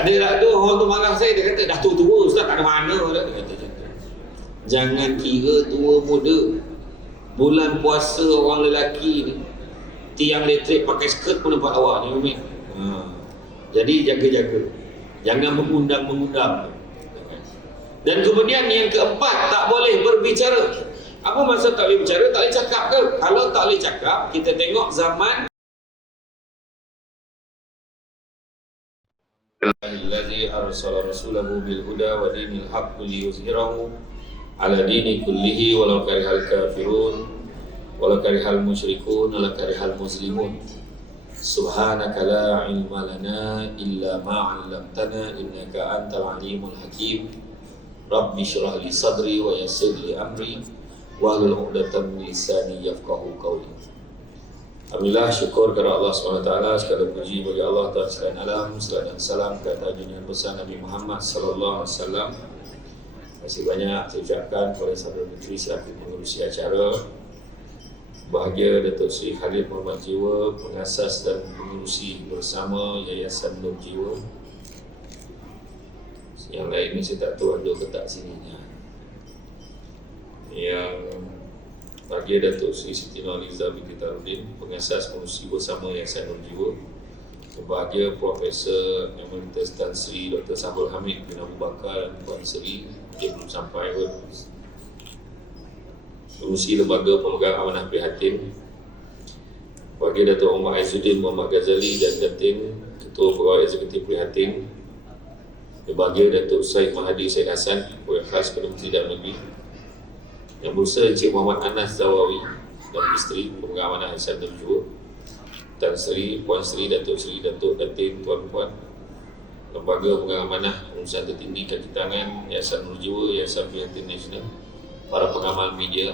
Ada orang tu marah saya, dia kata dah tua Ustaz, tak ada mana dah, dia kata macam tu. Jangan kira tua muda. Bulan puasa orang lelaki ni tiang elektrik pakai skirt pun nampak lawa ni, Umi. Jadi jaga-jaga, jangan mengundang. Dan kemudian yang keempat, tak boleh berbicara. Apa maksud tak boleh bicara? Tak boleh cakap ke? Kalau tak boleh cakap, kita tengok zaman Allazi arsala rasulahu bil huda wa dinil haqq liyuzhirahu ala dini kullihi walau karihal kafirun walau karihal musyrikun walau karihal muslimun. Subhanaka la ilma lana illa ma 'allamtana innaka antal alimul hakim. Rabbi shrah li sadri wa yassir li amri wahlul 'uqdatam min lisani yafqahu qawli. Alhamdulillah, syukur kepada Allah SWT, segala puji bagi Allah Tuhan sekalian alam, salam dan salam kepada junjungan besar Nabi Muhammad sallallahu alaihi wasallam. Terima kasih banyak saya ucapkan kepada saudara menteri selaku mengurusi acara. Bahagia Datuk Seri Khalid Muhammad Jiwa, pengasas dan pengurusi bersama Yayasan Nur Jiwa. Yang lain ni saya tak tahu ada ke tak sini. Yang bahagia Datuk Seri Siti Nurhaliza binti Tarudin, pengasas pengurusi bersama Yayasan Nur Jiwa. Bahagia Profesor Emeritus Tan Sri Dr. Sabul Hamid bin Abu Bakar dan Puan Seri, dia belum sampai pun. Pengurusi Lembaga Pemegang Amanah Prihatin, bahagia Datuk Omar Aizuddin Muhammad Ghazali dan Datin Ketua Pegawai Eksekutif Prihatin. Bahagia Datuk Syed Mahadi Syed Hassan, Pegawai Khas Perdana Menteri Dalam Negeri. Yang berusaha Encik Muhammad Anas Zawawi dan isteri Pemegang Amanah Yayasan Nur Jiwa, Tan Sri, Puan Sri, Datuk Sri, Datuk Datin, Tuan-Puan. Lembaga Pemegang Amanah Pengurusan Tertinggi Kaki Tangan Yayasan Nur Jiwa, Yayasan Prihatin Nasional, para pengamal media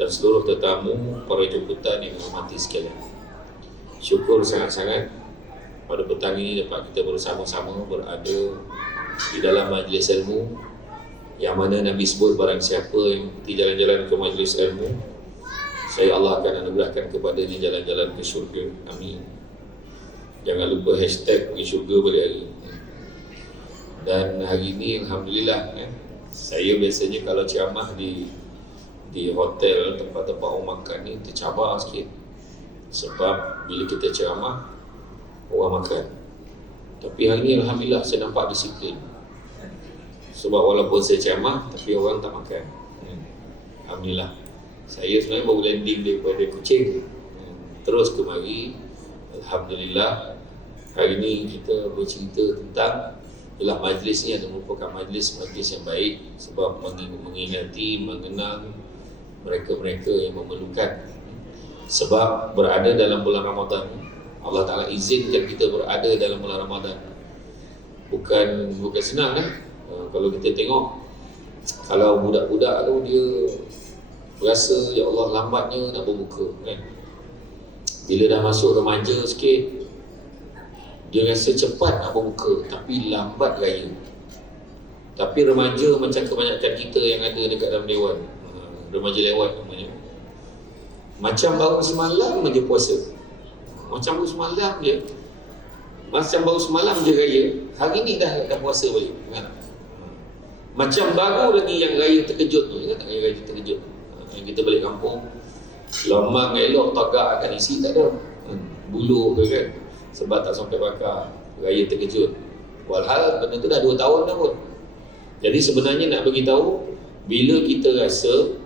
dan seluruh tetamu, para jemputan yang dihormati sekalian. Syukur sangat-sangat pada petang ini dapat kita bersama-sama berada di dalam majlis ilmu yang mana Nabi sebut barang siapa yang pergi jalan-jalan ke majlis ilmu, saya Allah akan anugerahkan kepadanya jalan-jalan ke syurga. Amin. Jangan lupa hashtag pergi syurga balik hari. Dan hari ini Alhamdulillah, saya biasanya kalau ceramah di hotel, tempat-tempat orang makan ni tercabar sikit. Sebab bila kita ceramah, orang makan. Tapi hari ni Alhamdulillah saya nampak disiplin. Sebab walaupun saya ceramah, tapi orang tak makan. Alhamdulillah. Saya sebenarnya baru landing daripada Kuching, terus ke mari. Alhamdulillah, hari ni kita bercerita tentang ialah majlis ni adalah merupakan majlis yang baik. Sebab mengingati, mengenang mereka-mereka yang memerlukan. Sebab berada dalam bulan Ramadan, Allah Ta'ala izinkan kita berada dalam bulan Ramadan. Bukan senang kan? Kalau kita tengok, kalau budak-budak tu dia berasa ya Allah lambatnya nak berbuka kan. Bila dah masuk remaja sikit, dia rasa cepat nak berbuka tapi lambat raya. Tapi remaja macam kebanyakan kita yang ada dekat dalam dewan, remaja lewat namanya, macam baru semalam je puasa, macam baru semalam je raya, hari ni dah puasa balik kan? Macam baru lagi yang raya terkejut tu, ingat tak raya terkejut? Yang kita balik kampung, lemang elok tagak akan isi tak ada, buluh ke kan, sebab tak sampai bakar, raya terkejut. Walhal benda tu dah 2 tahun dah pun. Jadi sebenarnya nak beritahu, bila kita rasa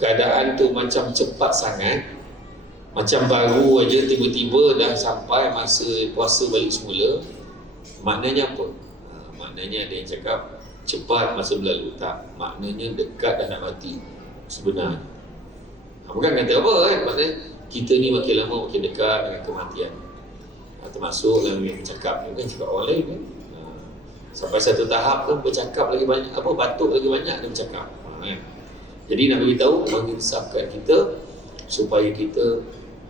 keadaan tu macam cepat sangat, macam baru aja tiba-tiba dah sampai masa puasa balik semula, maknanya apa? Maknanya ada yang cakap cepat masa berlalu. Tak, maknanya dekat dah nak mati sebenarnya. Bukan kata apa kan, maknanya kita ni makin lama makin dekat dengan kematian. Termasuk dalam yang bercakap, bukan cakap orang lain kan. Sampai satu tahap tu bercakap lagi banyak, batuk lagi banyak dia bercakap kan? Jadi nak beritahu, menginsafkan kita supaya kita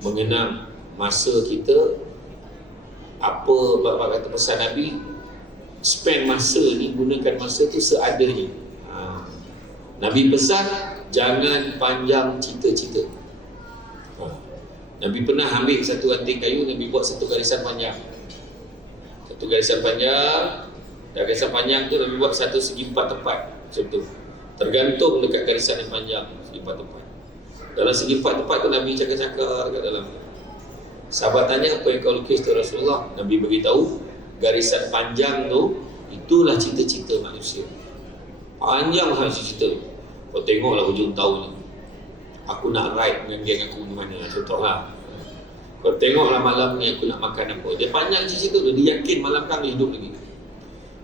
mengenang masa kita. Apa bab kata pesan Nabi, spend masa ni, gunakan masa tu seadanya. Nabi pesan jangan panjang cita-cita. Nabi pernah ambil satu ranting kayu, Nabi buat satu garisan panjang. Satu garisan panjang, dan garisan panjang tu Nabi buat satu segi 4 tepat macam tu. Tergantung dekat garisan yang panjang, segi 4 tepat. Dalam segi 4 tepat tu Nabi cakap-cakap dekat dalam. Sahabat tanya, apa yang kau lukis tu Rasulullah? Nabi beritahu, garisan panjang tu itulah cita-cita manusia. Panjang sangat cita. Kau tengoklah hujung tahun ni, aku nak ride dengan geng aku di mana, contohlah. Kau tengoklah malam ni aku nak makan apa. Dia panjang cita-cita tu, dia yakin malam kan dia hidup lagi.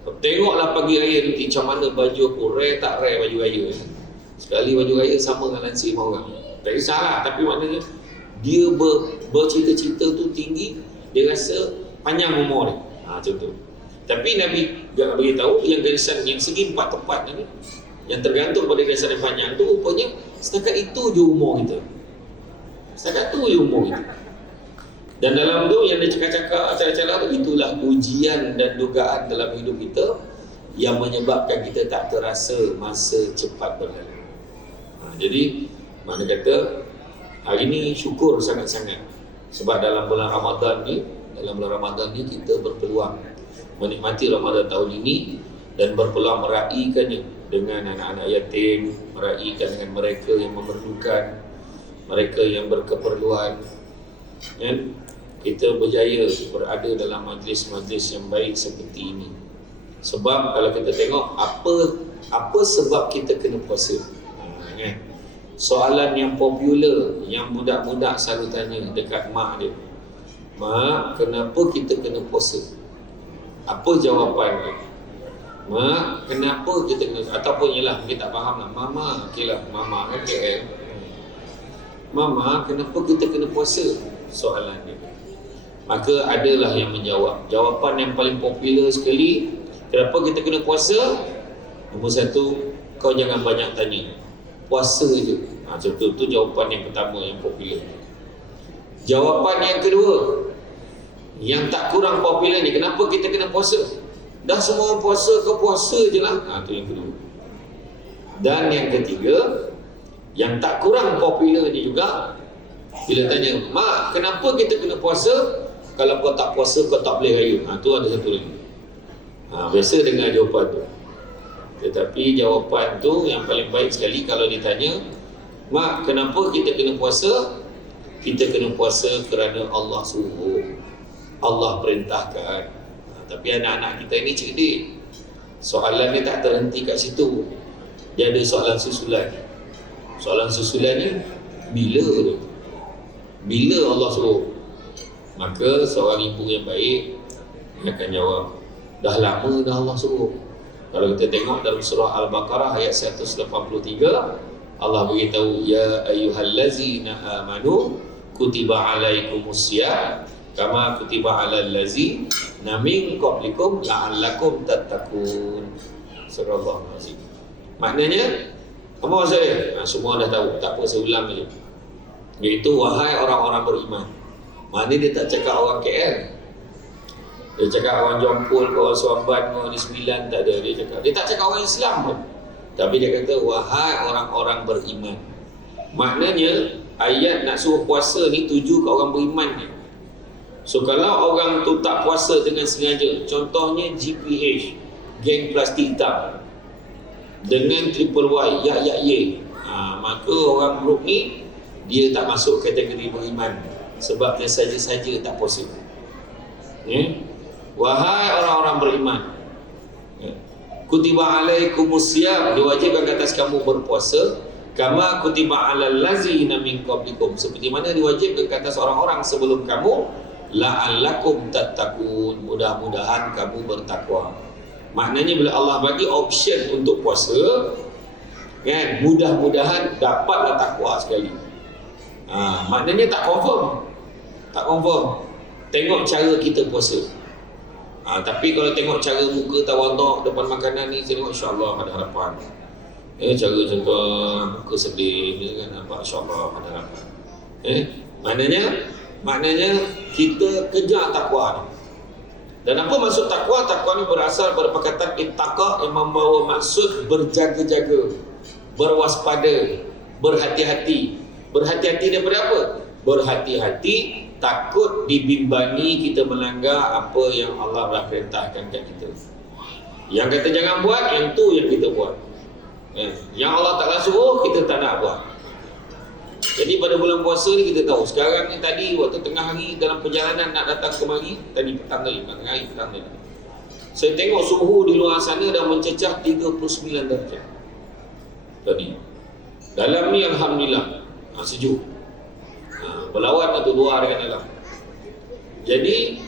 Kau tengoklah pagi raya nanti macam mana baju aku, rare tak rare baju raya. Sekali baju raya sama dengan lansir orang. Tak kisahlah, tapi maknanya dia bercita-cita tu tinggi, dia rasa panjang umur dia. Macam tu. Tapi Nabi beritahu yang garisan yang segi 4 tepat ni, yang tergantung pada garisan yang panjang tu, rupanya setakat itu je umur kita. Setakat tu je umur kita. Dan dalam tu yang dia cakap-cakap cara-cara tu, itulah ujian dan dugaan dalam hidup kita yang menyebabkan kita tak terasa masa cepat berlalu. Jadi mana kata hari ni syukur sangat-sangat sebab dalam bulan Ramadan ni kita berpeluang menikmati Ramadan tahun ini dan berpeluang meraihkannya dengan anak-anak yatim, meraihkan dengan mereka yang memerlukan, mereka yang berkeperluan. Dan kita berjaya berada dalam majlis-majlis yang baik seperti ini. Sebab kalau kita tengok apa sebab kita kena puasa, soalan yang popular yang budak-budak selalu tanya dekat mak dia, mak, kenapa kita kena puasa? Apa jawapan dia? Mak, kenapa kita kena, ataupun ialah mungkin tak faham lah, mama, okeylah, mama kan KL, mama, kenapa kita kena puasa? Soalan dia. Maka adalah yang menjawab. Jawapan yang paling popular sekali, kenapa kita kena puasa? Nombor 1, kau jangan banyak tanya, puasa je. Macam tu, tu jawapan yang pertama yang popular. Jawapan yang kedua, yang tak kurang popular ni, kenapa kita kena puasa? Dah semua puasa, kau puasa je lah. Itu yang kedua. Dan yang ketiga, yang tak kurang popular ni juga, bila tanya, mak, kenapa kita kena puasa? Kalau kau tak puasa, kau tak boleh raya. Tu ada satu lagi. Biasa dengar jawapan tu. Tetapi jawapan tu yang paling baik sekali kalau ditanya, mak, kenapa kita kena puasa? Kita kena puasa kerana Allah suruh, Allah perintahkan. Tapi anak-anak kita ini cerdik. Soalan ni tak terhenti kat situ. Dia ada soalan susulan. Soalan susulan ni, bila tu? Bila Allah suruh? Maka seorang ibu yang baik akan jawab, dah lama dah Allah suruh. Kalau kita tengok dalam surah Al-Baqarah ayat 183, Allah beritahu, ya ayyuhallazina amanu kutiba alaikumusiyam kama kutiba alal ladzina min qablikum la'allakum tattaqun. Surah Al-Azim. Maknanya apa maksudnya? Semua dah tahu, tak apa saya ulang je. Iaitu wahai orang-orang beriman. Maknanya dia tak cakap orang KL, dia cakap orang Jompol, orang Suamban, orang Sembilan, tak ada. Dia tak cakap orang Islam pun. Tapi dia kata wahai orang-orang beriman. Maknanya ayat nak suruh puasa ni tuju ke orang beriman ni. So kalau orang tu tak puasa dengan sengaja, contohnya GPH, geng plastik hitam, dengan triple Y, Y, maka orang grup ni dia tak masuk kategori beriman, sebab dia saja-saja tak puasa. Wahai orang-orang beriman, kutiba alaikumusiyam, diwajibkan ke atas kamu berpuasa, kama kutiba alal ladzina min qablikum, seperti mana diwajibkan ke atas orang-orang sebelum kamu, la'allakum tattaqun, mudah-mudahan kamu bertakwa. Maknanya bila Allah bagi option untuk puasa, kan, mudah-mudahan dapatlah takwa sekali. Maknanya tak confirm. Tengok cara kita puasa. Tapi kalau tengok cara muka tawaduk depan makanan ni, saya tengok insya-Allah ada harapan. Cara contoh muka sedih kan, nampak insya-Allah ada harapan. Maknanya kita kejar takwa ni. Dan apa maksud takwa? Takwa ni berasal pada perkataan ittaqa yang membawa maksud berjaga-jaga, berwaspada, berhati-hati. Berhati-hati daripada apa? Berhati-hati takut dibimbangi kita melanggar apa yang Allah dah perintahkan kat kita. Yang kata jangan buat, yang tu yang kita buat. Yang Allah Ta'ala suruh, kita tak nak buat. Jadi pada bulan puasa ni kita tahu, sekarang ni tadi waktu tengah hari dalam perjalanan nak datang kemari, tadi petang tadi, tengah hari petang tadi, saya tengok suhu di luar sana dah mencecah 39 darjah tadi. Dalam ni Alhamdulillah sejuk, berlawan atau luar dengan dalam. Jadi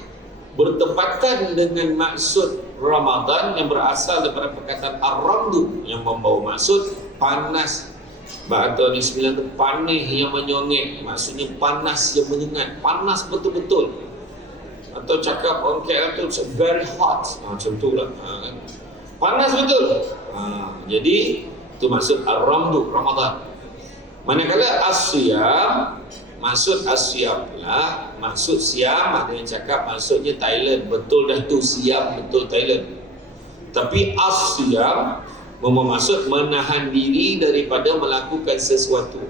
bertepatan dengan maksud Ramadan yang berasal daripada perkataan Ar-Ramdu yang membawa maksud panas. Bahasa ni 9 tu panih yang menyongek, maksudnya panas yang menyengat, panas betul-betul. Atau cakap orang KL tu very hot, macam tu lah, kan? Panas betul. Jadi itu maksud Ar-Ramdu, Ramadan. Manakala As-Siyam, maksud As-Siyam pula, maksud Siam ada yang cakap maksudnya Thailand. Betul dah tu, Siam betul Thailand. Tapi As-Siyam bermaksud menahan diri daripada melakukan sesuatu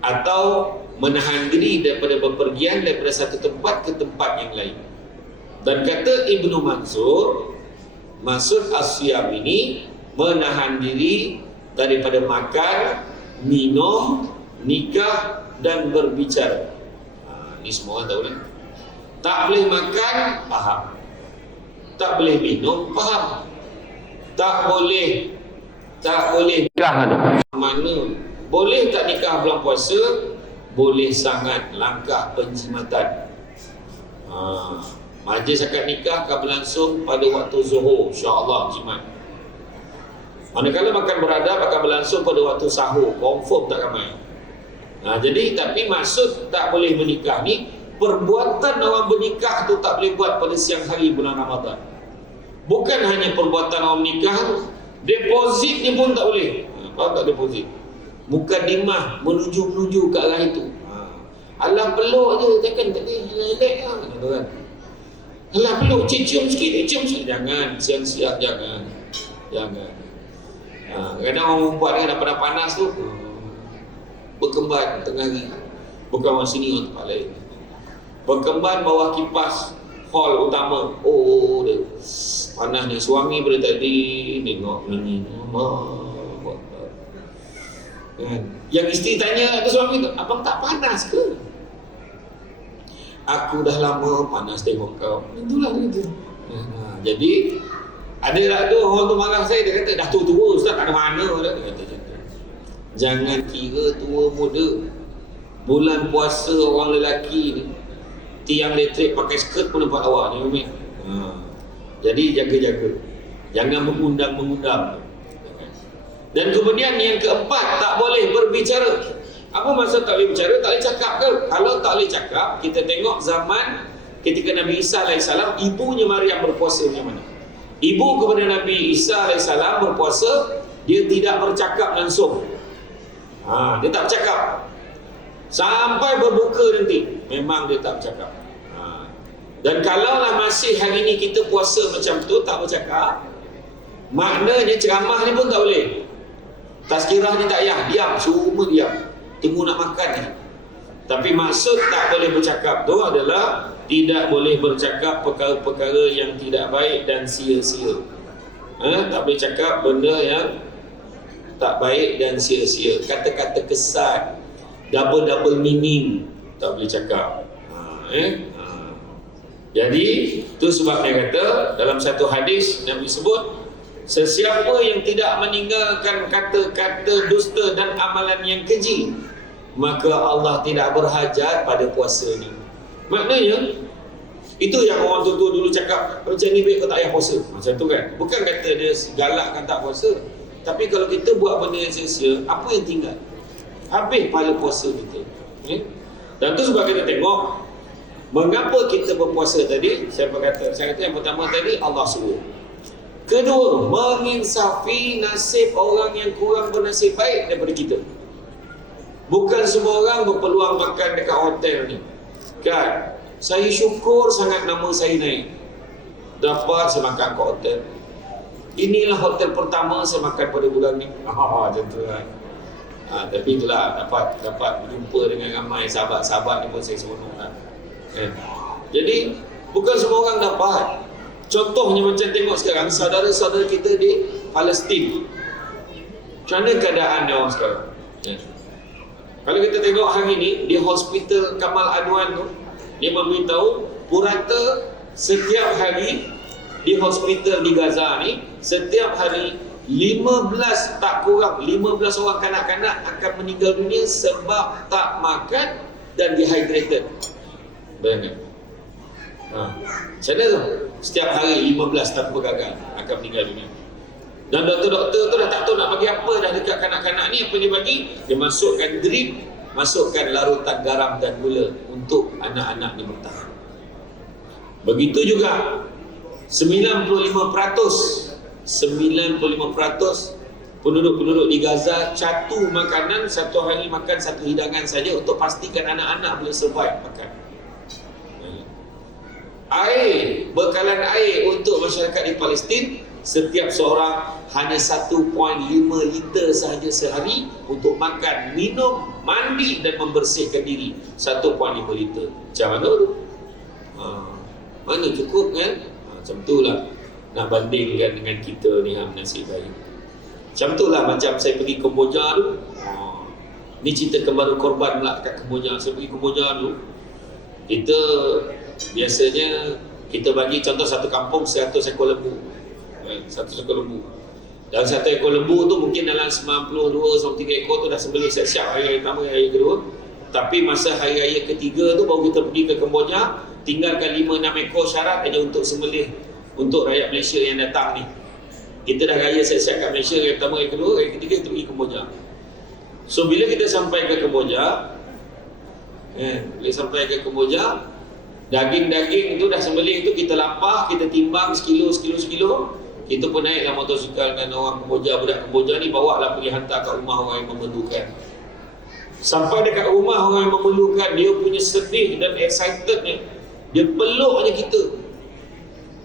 atau menahan diri daripada bepergian daripada satu tempat ke tempat yang lain. Dan kata Ibnu Mansur, maksud As-Siyam ini menahan diri daripada makan, minum, nikah dan berbicara. Ini semua orang tahu ni. Tak boleh makan, faham. Tak boleh minum, faham. Tak boleh nikah. Mana boleh tak nikah bulan puasa? Boleh sangat, langkah penjimatan. Majlis akad nikah akan berlangsung pada waktu zuhur, insya-Allah jimat. Manakala makan beradab akan berlangsung pada waktu sahur, confirm tak ramai. Jadi tapi maksud tak boleh menikah ni, perbuatan orang bernikah tu tak boleh buat pada siang hari bulan Ramadan. Bukan hanya perbuatan orang menikah tu, deposit ni pun tak boleh. Faham tak deposit? Mukadimah menuju ke arah itu. Alah peluk je, takkan tak boleh lelek lah, gitu kan. Alah peluk, cium sikit. Jangan, siang-siang jangan. Kadang orang perempuan kan dah pada panas tu, berkemban tengah hari. Bukan orang sini, orang tempat lain. Berkemban bawah kipas hall utama. Oh, dia panas ni. Suami pada tadi tengok ni. Yang isteri tanya ke suami tu, abang tak panas ke? Aku dah lama panas tengok kau. Itulah gitu. Jadi ada lah tu orang tu marah saya, dia kata dah tua-tua Ustaz, tak ada mana dah. Dia kata macam, jangan kira tua muda. Bulan puasa orang lelaki ni, tiang elektrik pakai skirt pun nampak lawa ni. Jadi jaga-jaga, jangan mengundang. Dan kemudian yang keempat, tak boleh berbicara. Apa maksud tak boleh berbicara? Tak boleh cakap ke? Kalau tak boleh cakap, kita tengok zaman ketika Nabi Isa AS, ibunya Maryam berpuasa macam mana? Ibu kepada Nabi Isa AS berpuasa, dia tidak bercakap langsung. Dia tak bercakap sampai berbuka nanti, memang dia tak bercakap. Dan kalaulah masih hari ni kita puasa macam tu, tak bercakap, maknanya ceramah ni pun tak boleh. Tazkirah ni tak payah, diam, semua diam, tunggu nak makan ni. Tapi maksud tak boleh bercakap tu adalah tidak boleh bercakap perkara-perkara yang tidak baik dan sia-sia. Tak boleh cakap benda yang tak baik dan sia-sia. Kata-kata kesat, double meaning, tak boleh cakap. Jadi tu sebabnya kata dalam satu hadis Nabi sebut, sesiapa yang tidak meninggalkan kata-kata dusta dan amalan yang keji, maka Allah tidak berhajat pada puasa ni. Maknanya itu yang orang tua-tua dulu cakap, macam ni baik kau tak payah puasa, macam tu kan. Bukan kata dia galakkan tak puasa, tapi kalau kita buat benda yang sia-sia, apa yang tinggal? Habis pahala puasa kita. Dan tu sebab kita tengok mengapa kita berpuasa tadi. Saya kata yang pertama tadi, Allah suruh. Kedua, menginsafi nasib orang yang kurang bernasib baik daripada kita. Bukan semua orang berpeluang makan dekat hotel ni, kan? Saya syukur sangat nama saya naik, dapat saya makan kat hotel. Inilah hotel pertama saya makan pada bulan ni. Macam tu kan. Tapi itulah dapat berjumpa dengan ramai sahabat-sahabat ni pun saya seronok lah. Jadi bukan semua orang dapat. Contohnya macam tengok sekarang saudara-saudara kita di Palestin. Macam mana keadaan dia orang sekarang? Kalau kita tengok hari ni di hospital Kamal Adwan tu, dia memberitahu purata setiap hari di hospital di Gaza ni, setiap hari 15 tak kurang 15 orang kanak-kanak akan meninggal dunia sebab tak makan dan dehydrated. Bayangkan. Macam mana tu? Setiap hari 15 tanpa gagal akan meninggal dunia. Dan doktor-doktor tu dah tak tahu nak bagi apa dah dekat kanak-kanak ni. Apa dia bagi? Dia masukkan drip, masukkan larutan garam dan gula untuk anak-anak ni bertahan. Begitu juga 95% penduduk-penduduk di Gaza catu makanan, satu hari makan satu hidangan saja untuk pastikan anak-anak boleh survive makan. Air, bekalan air untuk masyarakat di Palestin, setiap seorang hanya 1.5 liter sahaja sehari untuk makan, minum, mandi dan membersihkan diri. 1.5 liter. Macam mana tu? Mana cukup kan? Macam itulah nak bandingkan dengan kita ni nasib baik. Macam itulah macam saya pergi Kemboja tu. Ni cerita kembali korban pula kat Kemboja. Saya pergi Kemboja dulu. Kita biasanya kita bagi contoh satu kampung 100 ekor lembu. 100 ekor lembu. Dalam 1 ekor lembu tu mungkin dalam 92-93 ekor tu dah sembelih siap-siap hari pertama, hari kedua. Tapi masa hari raya ketiga tu baru kita pergi ke Kemboja, tinggalkan 5-6 ekor syarat aja untuk sembelih untuk rakyat Malaysia yang datang ni. Kita dah raya siap-siap kat Malaysia hari pertama, hari kedua, hari ketiga kita pergi Kemboja. So bila kita sampai ke Kemboja, daging-daging itu dah sembelih itu kita lapah, kita timbang sekilo. Kita pun naiklah motosikal dengan orang Kemboja, budak Kemboja ni bawa lah pergi hantar kat rumah orang yang memerlukan. Sampai dekat rumah orang yang memerlukan, dia punya sedih dan excited ni. Dia peluknya kita.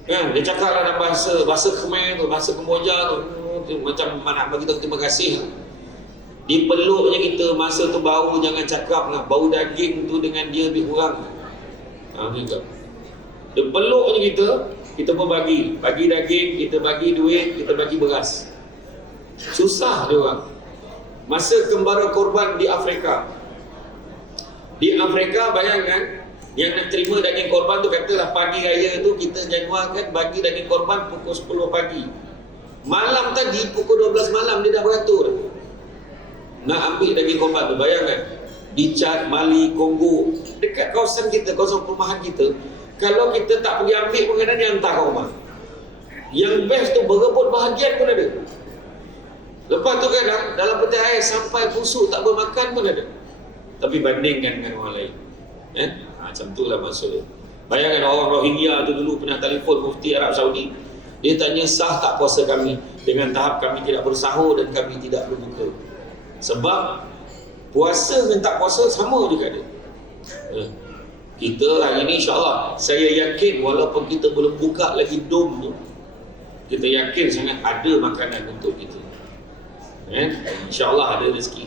Dia cakap lah dalam bahasa Khmer tu, bahasa Kemboja tu, macam nak bagi tahu terima kasih. Dia peluknya kita, masa tu bau jangan cakap lah, bau daging tu dengan dia lebih kurang. Dia peluknya kita pun bagi daging, kita bagi duit, kita bagi beras. Susah dia orang. Masa kembara korban di Afrika, bayangkan yang nak terima daging korban tu, katalah pagi raya tu kita jadualkan bagi daging korban pukul 10 pagi. Malam tadi pukul 12 malam dia dah beratur nak ambil daging korban tu. Bayangkan di Chad, Mali, Kongo, dekat kawasan kita, kawasan perumahan kita, kalau kita tak pergi ambil pun kadang dia hantar ke rumah. Yang best tu berebut bahagian pun ada. Lepas tu kadang dalam peti air sampai busuk tak bermakan pun ada. Tapi bandingkan dengan orang lain, macam itulah maksudnya. Bayangkan orang Rohingya tu dulu pernah telefon Mufti Arab Saudi. Dia tanya sah tak puasa kami, dengan tahap kami tidak bersahur dan kami tidak berbuka. Sebab puasa dengan tak puasa sama juga dia. Kita hari ni insyaAllah, saya yakin walaupun kita belum buka lagi dom tu, kita yakin sangat ada makanan untuk kita. InsyaAllah ada rezeki.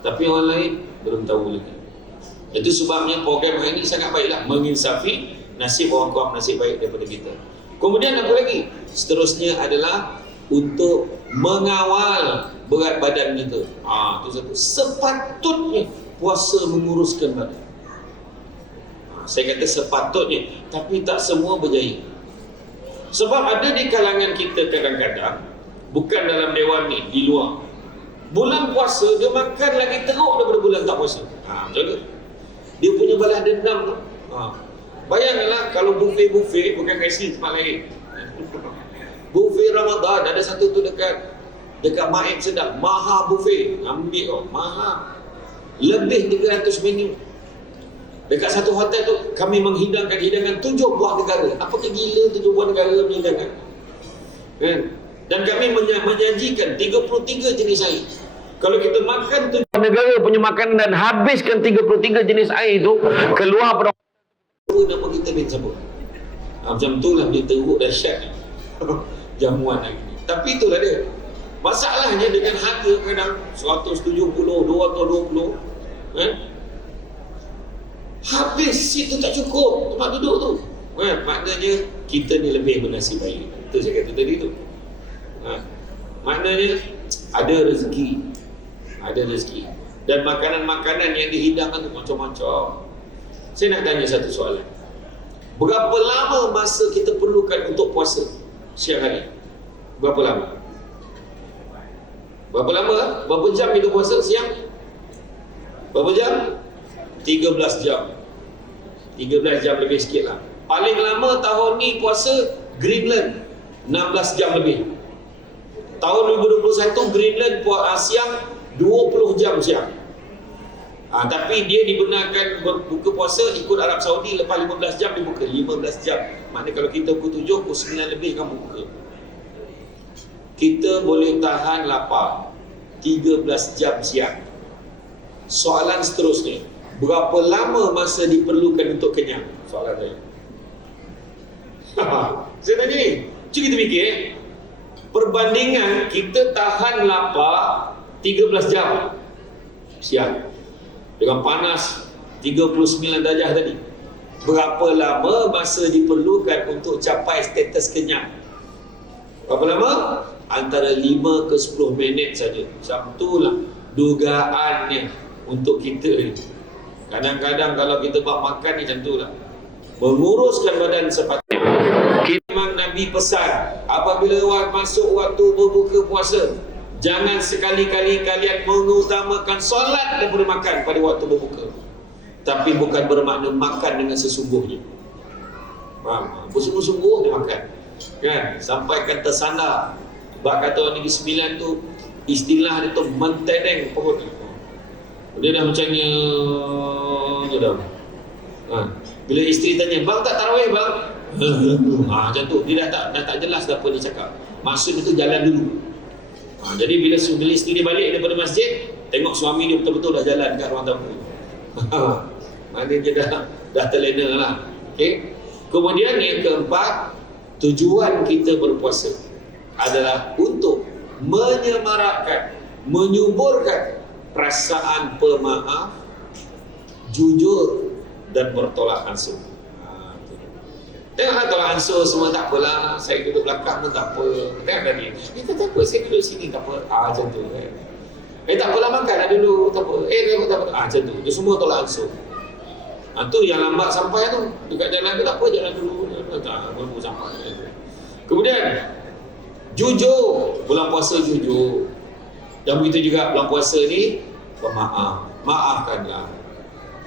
Tapi orang lain belum tahu lagi. Itu sebabnya program hari ini sangat baiklah, menginsafi nasib orang kuat, nasib baik daripada kita. Kemudian apa lagi? Seterusnya adalah untuk mengawal berat badan kita. Itu satu. Sepatutnya puasa menguruskan badan. Saya kata sepatutnya, tapi tak semua berjaya. Sebab ada di kalangan kita kadang-kadang, bukan dalam dewan ni, di luar, bulan puasa dia makan lagi teruk daripada bulan tak puasa. Macam tu. Dia punya balas dendam tu. Bayangkanlah kalau buffet bukan kat sini, tempat lain. Buffet Ramadan ada satu tu dekat Maib Sedap, Maha Buffet. Ambil kau, Maha. Lebih 300 menu. Dekat satu hotel tu kami menghidangkan hidangan 7 buah negara. Apa gila 7 buah negara menghidangkan? Dan kami menjanjikan 33 jenis air. Kalau kita makan 7 negara punya makanan dan habiskan 33 jenis air itu, keluar pada nama kita dia sebut. Macam itulah dia teruk dahsyat jamuan hari ni. Tapi itulah dia. Masalahnya dengan harga kadang 170, 220 kan? Habis seat tu tak cukup tempat duduk tu kan? Maknanya kita ni lebih bernasib baik. Itu saya kata tadi tu maknanya ada rezeki. Dan makanan-makanan yang dihidangkan tu macam-macam. Saya nak tanya satu soalan. Berapa lama masa kita perlukan untuk puasa siang hari? Berapa lama? Berapa lama? Berapa jam kita puasa siang? Berapa jam? 13 jam. 13 jam lebih sikit lah. Paling lama tahun ni puasa Greenland 16 jam lebih. Tahun 2021 Greenland siang 20 jam siang. Tapi dia dibenarkan berbuka puasa ikut Arab Saudi lepas 15 jam dibuka. 15 jam. Maknanya kalau kita pukul 7, pukul 9 lebih kan buka. Kita boleh tahan lapar 13 jam siang. Soalan seterusnya, berapa lama masa diperlukan untuk kenyang? Soalan saya. Saya tanya ni, cuba kita fikir. Perbandingan kita tahan lapar 13 jam siang dengan panas 39 darjah tadi. Berapa lama masa diperlukan untuk capai status kenyang? Berapa lama? Antara 5 ke 10 minit saja. Macam itulah dugaannya untuk kita ni. Kadang-kadang kalau kita buat makan ni macam itulah. Menguruskan badan sepatutnya. Memang Nabi pesan, apabila masuk waktu berbuka puasa, jangan sekali-kali kalian mengutamakan solat daripada makan pada waktu berbuka. Tapi bukan bermakna makan dengan sesungguhnya. Bersungguh-sungguh dia makan kan? Sampaikan tersandar. Sebab kata orang Negeri Sembilan tu, istilah dia tu mentereng perut. Dia dah macam ni je dah. Bila isteri tanya, bang tak tarawih bang? Macam tu. Dia dah tak jelas apa dia cakap. Maksud itu jalan dulu. Jadi bila isteri dia balik daripada masjid, tengok suami dia betul-betul dah jalan kat ruang tamu. Maknanya dia dah terlena lah. Okay? Kemudian yang keempat, tujuan kita berpuasa adalah untuk menyemarakkan, menyuburkan perasaan pemaaf, jujur dan bertolak ansur. Tengoklah tolak ansur semua tak apalah, saya duduk belakang pun tak apa. Tengok tadi, tak apa, saya duduk sini tak apa. Macam tu kan. Tak apalah makan lah dulu, tak apa. Tak apa. Macam tu, dia semua tolak ansur. Tu yang lambat sampai tu, dekat jalan tu tak apa, jalan dulu. Tak, baru sampai. Kemudian jujur, bulan puasa jujur. Dan begitu juga bulan puasa ni pemaaf, maafkanlah.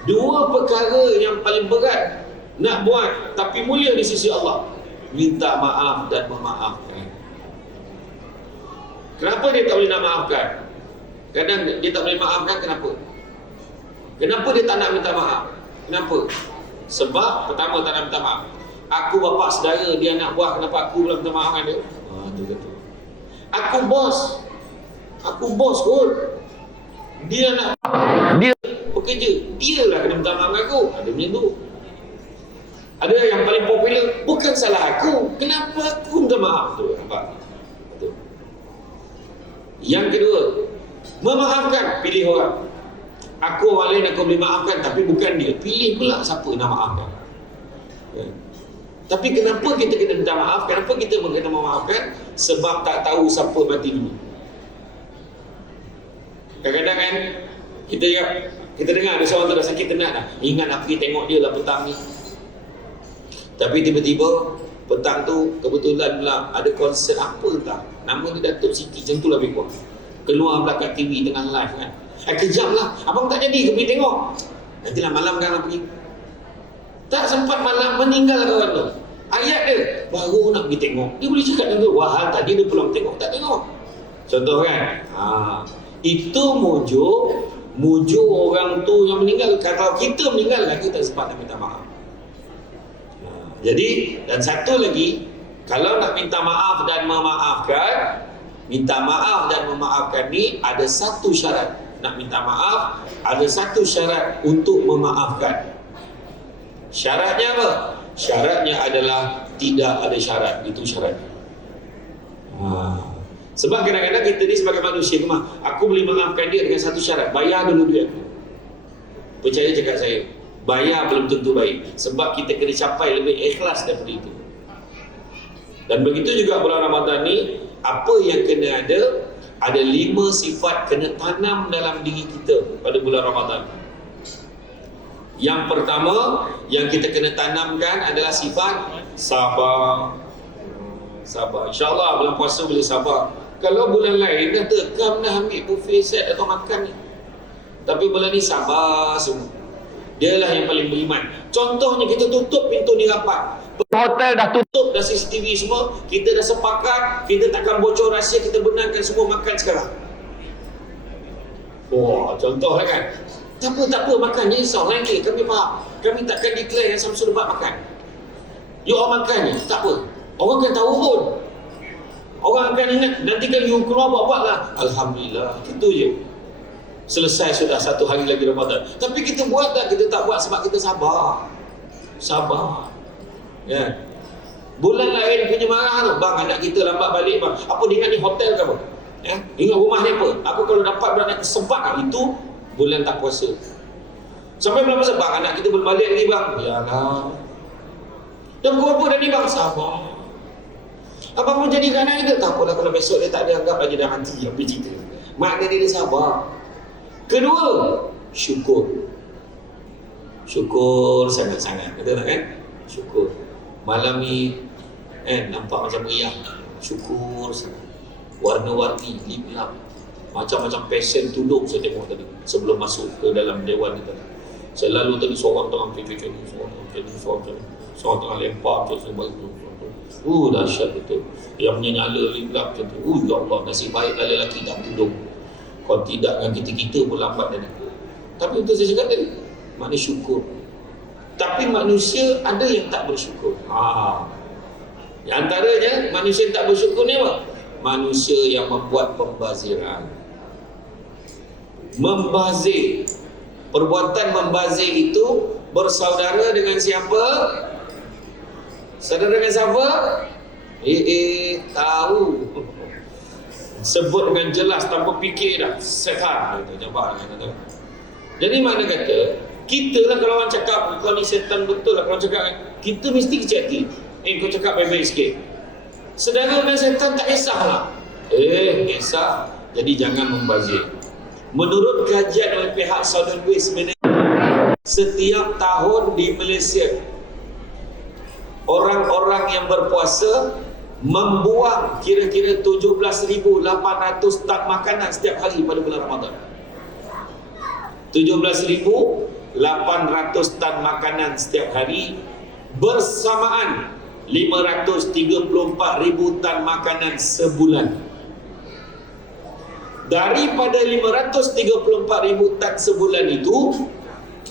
Dua perkara yang paling berat nak buat tapi mulia di sisi Allah, minta maaf dan memaafkan. Kenapa dia tak boleh nak maafkan? Kadang dia tak boleh maafkan, kenapa? Kenapa dia tak nak minta maaf? Kenapa? Sebab pertama tak nak minta maaf. Aku bapa saudara, dia anak buah, kenapa aku belum minta maaf dengan dia? Tu. Aku bos kot. Dia nak bekerja, dia lah kena minta maaf dengan aku. Ada macam tu. Ada yang paling popular, bukan salah aku, kenapa aku minta maaf? Tu nampak? Betul. Yang kedua, memaafkan, pilih orang. Aku orang lain aku boleh maafkan, tapi bukan dia. Pilih pula siapa nak maafkan. Tapi kenapa kita kena minta maaf? Kenapa kita kena memaafkan? Sebab tak tahu siapa mati dulu. Kadang-kadang kan kita dengar ada seorang tu dah sakit tenat dah, ingat nak pergi tengok dia lah petang ni. Tapi tiba-tiba petang tu kebetulan pula ada konsert apa entah, nama dia Datuk Siti, macam tu lah lebih kurang. Keluar belakang TV tengah live kan. Kejap lah, abang tak jadi pergi tengok. Nantilah malam kan pergi. Tak sempat malam, meninggal kawan tu. Ayat dia baru nak pergi tengok. Dia boleh cakap dengan tu, wahal tadi dia pulang tengok, tak tengok. Contoh kan. Itu mujur orang tu yang meninggal. Kalau kita meninggal lagi tak sempat nak minta maaf. Jadi, dan satu lagi, kalau nak minta maaf dan memaafkan, minta maaf dan memaafkan ni ada satu syarat. Nak minta maaf, ada satu syarat untuk memaafkan. Syaratnya apa? Syaratnya adalah tidak ada syarat. Itu syaratnya. Sebab kadang-kadang kita ni sebagai manusia, aku boleh maafkan dia dengan satu syarat, bayar dulu duit aku. Percaya cakap saya, bayar belum tentu baik. Sebab kita kena capai lebih ikhlas daripada itu. Dan begitu juga bulan Ramadan ni, apa yang kena ada 5 sifat kena tanam dalam diri kita pada bulan Ramadan. Yang pertama yang kita kena tanamkan adalah sifat sabar. Sabar. InsyaAllah bulan puasa boleh sabar. Kalau bulan lain dah tekam dah ambil buffet set atau makan ni, tapi bulan ni sabar semua. Dialah yang paling beriman. Contohnya kita tutup pintu ni rapat, hotel dah tutup, dah CCTV semua, kita dah sepakat, kita takkan bocor rahsia, kita benarkan semua makan sekarang. Wah, contoh kan. Tak apa, makan je, risau lain dia, kami faham. Kami takkan declare yang Samsul Lebat makan. You orang makan ni, tak apa. Orang kan tahu pun. Orang akan ingat, nanti kan you keluar buat lah. Alhamdulillah, itu je. Selesai sudah 1 hari lagi Ramadan. Tapi kita buat tak? Kita tak buat sebab kita sabar. Sabar. Ya. Bulan lain punya marah tu, bang anak kita lambat balik bang. Apa dia ingat ni hotel ke apa? Ya. Ingat rumah ni apa? Aku kalau dapat bulan aku sempat lah. Itu bulan tak puasa. Sampai bulan puasa, bang anak kita belum balik lagi bang. Yalah. Dan pukul apa dah ni bang? Sabar. Abang mau jadi anak kita? Tak apalah, kalau besok dia tak ada, anggap aja dah mati. Apa cerita? Maknanya dia sabar. Kedua, syukur. Syukur sangat-sangat. Betul tak kan? Syukur. Malam ni nampak macam meriah. Syukur sangat. Warna-warni, lip-lap. Macam-macam passion tudung saya tengok tadi sebelum masuk ke dalam dewan ni tadi. Saya lalu tadi seorang tengah macam ni, seorang tengah lempar macam tu. Dahsyat betul. Yang punya nyala lip-lap macam tu. Ya Allah, nasib baik lelaki tak tudung. Kalau tidak dengan kita pun lambat tadi. Tapi untuk saya cakap tadi, maknanya syukur. Tapi manusia ada yang tak bersyukur. Di antaranya manusia yang tak bersyukur ni apa? Manusia yang membuat pembaziran. Membazir. Perbuatan membazir itu bersaudara dengan siapa? Saudara dengan siapa? Tahu. Sebut dengan jelas tanpa fikir dah. Setan. Jadi mana kata, kita lah kalau orang cakap kau ni setan betul lah, kalau cakap kita mesti kecil hati. Kau cakap baik-baik sikit. Sedara dengan setan tak kisahlah. Kisah. Jadi jangan membazir. Menurut kajian oleh pihak Southern West Management, setiap tahun di Malaysia, orang-orang yang berpuasa membuang kira-kira 17,800 tan makanan setiap hari pada bulan Ramadan. 17,800 tan makanan setiap hari, bersamaan 534,000 tan makanan sebulan. Daripada 534,000 tan sebulan itu,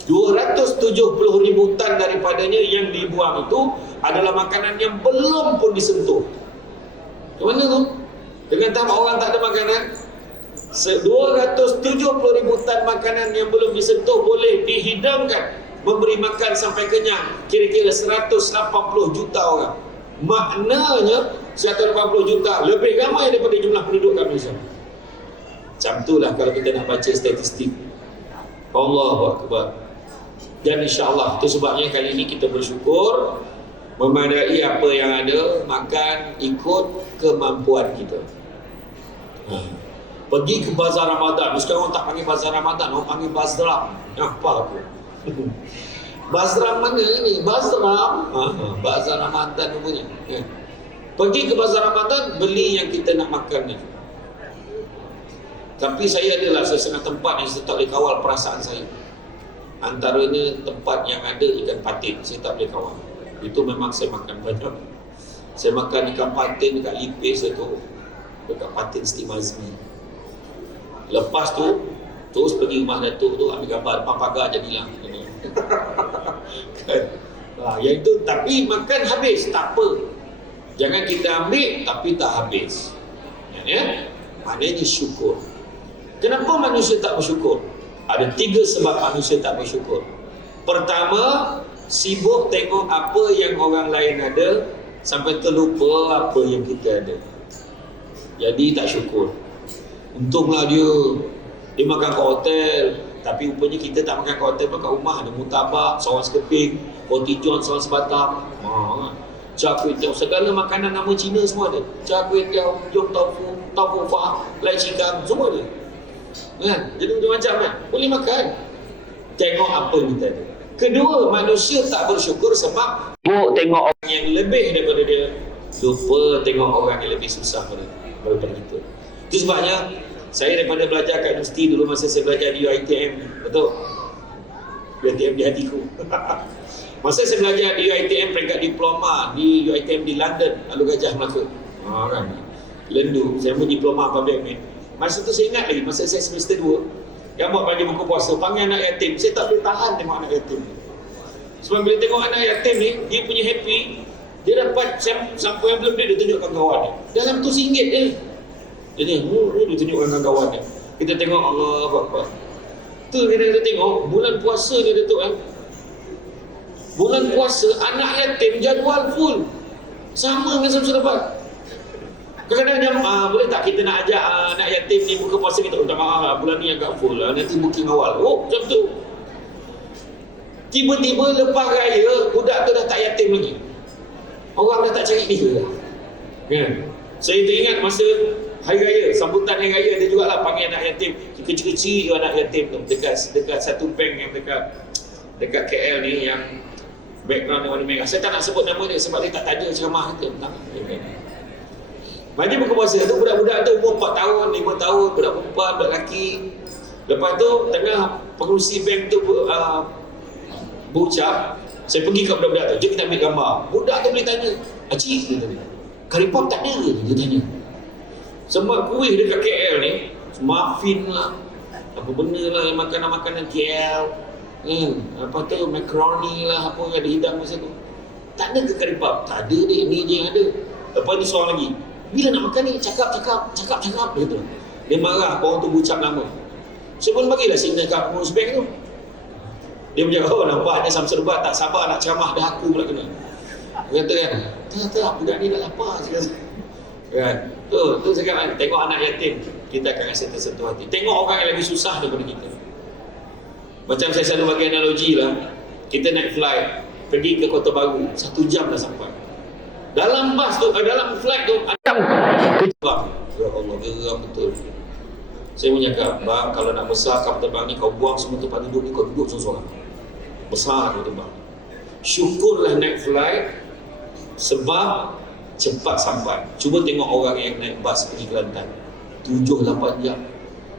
270,000 tan daripadanya yang dibuang itu adalah makanan yang belum pun disentuh. Macam mana tu? Dengan tahap orang tak ada makanan, 270,000 tan makanan yang belum disentuh boleh dihidangkan, memberi makan sampai kenyang kira-kira 180 juta orang. Maknanya 180 juta lebih ramai daripada jumlah penduduk Malaysia. Macam itulah kalau kita nak baca statistik. Allahu Akbar. Dan insya-Allah itu sebabnya kali ini kita bersyukur, memadai apa yang ada, makan ikut kemampuan kita. Pergi ke bazar Ramadan. Sekarang orang tak panggil bazar Ramadan, orang panggil bazram. Apa aku? Bazram mana ini? Bazram. Bazar Ramadan punya. Pergi ke bazar Ramadan, beli yang kita nak makan ni. Tapi saya adalah sesetengah tempat yang saya tak boleh kawal perasaan saya. Antaranya tempat yang ada ikan patin, saya tak boleh kawal. Itu memang saya makan banyak. Saya makan ikan patin dekat Lipis itu, dekat Patin Siti Mazmi. Lepas tu terus pergi rumah Datuk tu, ambil gambar depan pagar jadilah. Yang itu, tapi makan habis, tak apa. Jangan kita ambil tapi tak habis. Ya? Maknanya syukur. Kenapa manusia tak bersyukur? Ada 3 sebab manusia tak bersyukur. Pertama, sibuk tengok apa yang orang lain ada sampai terlupa apa yang kita ada. Jadi tak syukur. Untunglah dia makan kat hotel, tapi rupanya kita tak makan kat hotel, makan rumah. Ada murtabak, sawan sekeping, roti john, sawan sebatang, char kway teow, segala makanan nama Cina semua ada. Char kway teow, yong tofu, tofu fa, lai chigang, semua ada. Kan? Jadi macam-macam kan? Boleh makan. Tengok apa kita ada. Kedua, manusia tak bersyukur sebab tengok orang yang lebih daripada dia, lupa tengok orang yang lebih susah daripada kita. Itu sebabnya saya daripada belajar kat universiti dulu, masa saya belajar di UiTM, betul? UiTM di hatiku. Masa saya belajar di UiTM peringkat diploma di UiTM di London, Lalu Gajah, Melaka. Kan? Lendu, saya pun diploma public admin. Masa tu saya ingat lagi, masa saya semester 2, yang buat bagi buku puasa, panggil anak yatim. Saya tak boleh tahan tengok anak yatim. Sebab bila tengok anak yatim ni, dia punya happy, dia dapat sampul yang belum dia tunjukkan kawan dia. Dalam tu RM1 dia. Jadi, dia tunjukkan kawan dia. Kita tengok Allah Akbar. Tu kita tengok, bulan puasa dia Datuk kan. Bulan puasa, anak yatim jadual full. Sama dengan Samsul Dapat. Kadang-kadang boleh tak kita nak ajak anak yatim ni buka puasa, kita minta maaf lah, bulan ni agak full lah, nanti booking awal. Macam tu. Tiba-tiba lepas raya, budak tu dah tak yatim lagi. Orang dah tak cari dia lah. Kan? Saya teringat masa hari raya, sambutan hari raya, dia juga lah panggil anak yatim. Kecil-kecil anak yatim tu, dekat satu bank yang dekat KL ni, yang background warna merah. Saya tak nak sebut nama dia sebab dia tak taja ceramah kita tentang dia. Majlis buka puasa tu, budak-budak tu umur 4 tahun, 5 tahun, budak perempuan, budak lelaki. Lepas tu, tengah pengurusi bank tu berucap, saya pergi kat budak-budak tu, jom kita ambil gambar. Budak tu boleh tanya, "Acik," dia tanya, "karipap tak ada?" Dia tanya. Semua kuih dekat KL ni, muffin lah, apa benda lah, makanan-makanan KL, apa tu, macaroni lah, apa yang ada hidang masa tu. Tak ada ke karipap? Tak ada dek, ni je yang ada. Lepas ni seorang lagi, "Bila nak makan ni? Cakap gitu. Dia marah, orang tu berucap nama. Saya pun bagilah signal kat pengurus bank tu. Dia bercakap, "Oh, nampaknya Samsul Dapat tak sabar nak ceramah, dah aku pula kena." Dia kata kan, tak, budak ni dah lapar. Kan? Tu saya kata, tengok anak yatim, kita akan rasa tersentuh hati. Tengok orang yang lagi susah daripada kita. Macam saya selalu bagi analogi lah, kita naik flight, pergi ke Kota Baru, 1 jam dah sampai. Dalam bas tu, dalam flight tu, ada bang, ya Allah, geram betul. Saya pun cakap, "Bang, kalau nak besar kapal terbang ni, kau buang semua tempat duduk ni, kau duduk seorang-seorang. Besar kapal terbang. Syukurlah naik flight, sebab cepat sampai. Cuba tengok orang yang naik bas pergi Kelantan, 7-8 jam.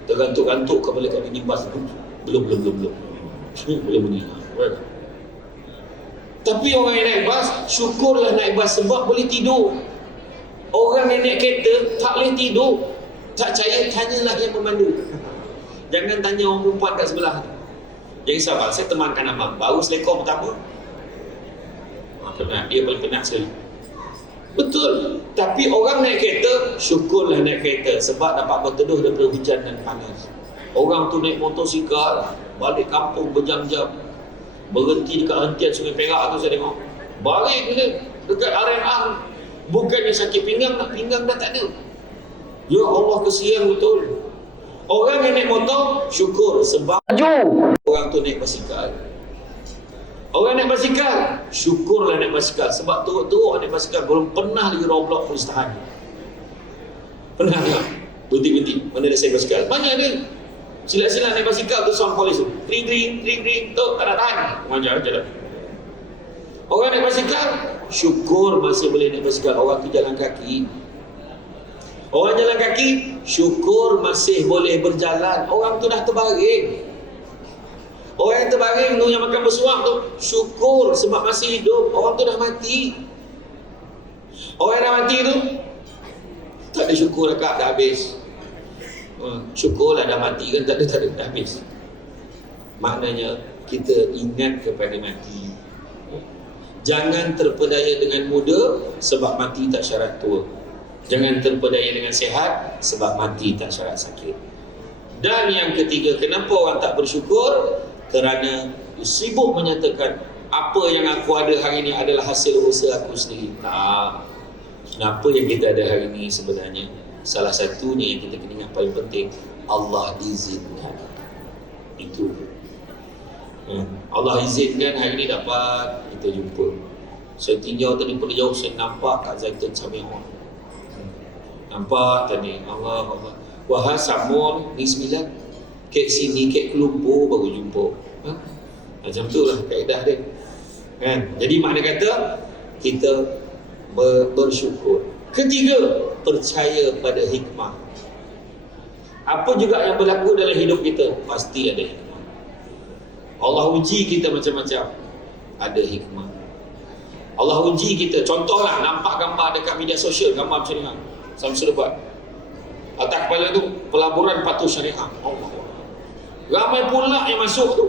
Tergantuk-gantuk kepala kat ini bas. Belum. Boleh bunyi. Tapi orang yang naik bas, syukurlah naik bas sebab boleh tidur. Orang yang naik kereta tak boleh tidur. Tak percaya, tanyalah yang memandu. Jangan tanya orang perempuan kat sebelah. Jangan sabar, saya temankan abang, baru selekor pertama, penat, dia paling penat sekali. Betul. Tapi orang naik kereta, syukurlah naik kereta sebab dapat berteduh daripada hujan dan panas. Orang tu naik motosikal, balik kampung berjam-jam, berhenti dekat hentian Sungai Perak tu, saya tengok balik bila dekat RMA, bukannya sakit pinggang dah tak ada. Ya Allah, kesian betul. Orang yang naik motor syukur sebab orang tu naik basikal. Orang naik basikal, syukurlah naik basikal sebab teruk-teruk naik basikal, belum pernah lagi roadblock polis tahan. Pernah tak? Berhenti, mana ada saya basikal? Banyak ni. Silat-silat naik basikal tu sound polis tu. Ring, tu tak nak tahan. Macam jalan. Orang naik basikal, syukur masih boleh naik basikal. Orang tu jalan kaki. Orang jalan kaki, syukur masih boleh berjalan. Orang tu dah terbaring. Orang yang terbaring tu, yang makan bersuap tu, syukur sebab masih hidup. Orang tu dah mati. Orang yang dah mati tu, tak ada syukur dekat, dah habis. Syukurlah dah mati kan, tak ada, dah habis. Maknanya kita ingat kepada mati. Jangan terpedaya dengan muda sebab mati tak syarat tua. Jangan terpedaya dengan sihat sebab mati tak syarat sakit. Dan yang ketiga, kenapa orang tak bersyukur? Kerana sibuk menyatakan apa yang aku ada hari ini adalah hasil usaha aku sendiri. Tak. Kenapa yang kita ada hari ini sebenarnya Salah satunya yang kita kena ingat paling penting, Allah izinkan. Itu. Allah izinkan hari ni dapat kita jumpa. Saya tinjau tadi pada jauh, saya nampak Kak Zaitun Sami'ah. Nampak tadi, Allah. Wahai Samun, ni 9. Kek sini, kek Kelumpur baru jumpa. Macam tu lah kaedah dia. Jadi makna kata, kita bersyukur. Ketiga, percaya pada hikmah. Apa juga yang berlaku dalam hidup kita, pasti ada hikmah. Allah uji kita macam-macam, ada hikmah. Allah uji kita, contohlah nampak gambar dekat media sosial, gambar macam ni, Samsul buat atas kepala tu pelaburan patuh syariah. Allah, ramai pula yang masuk tu.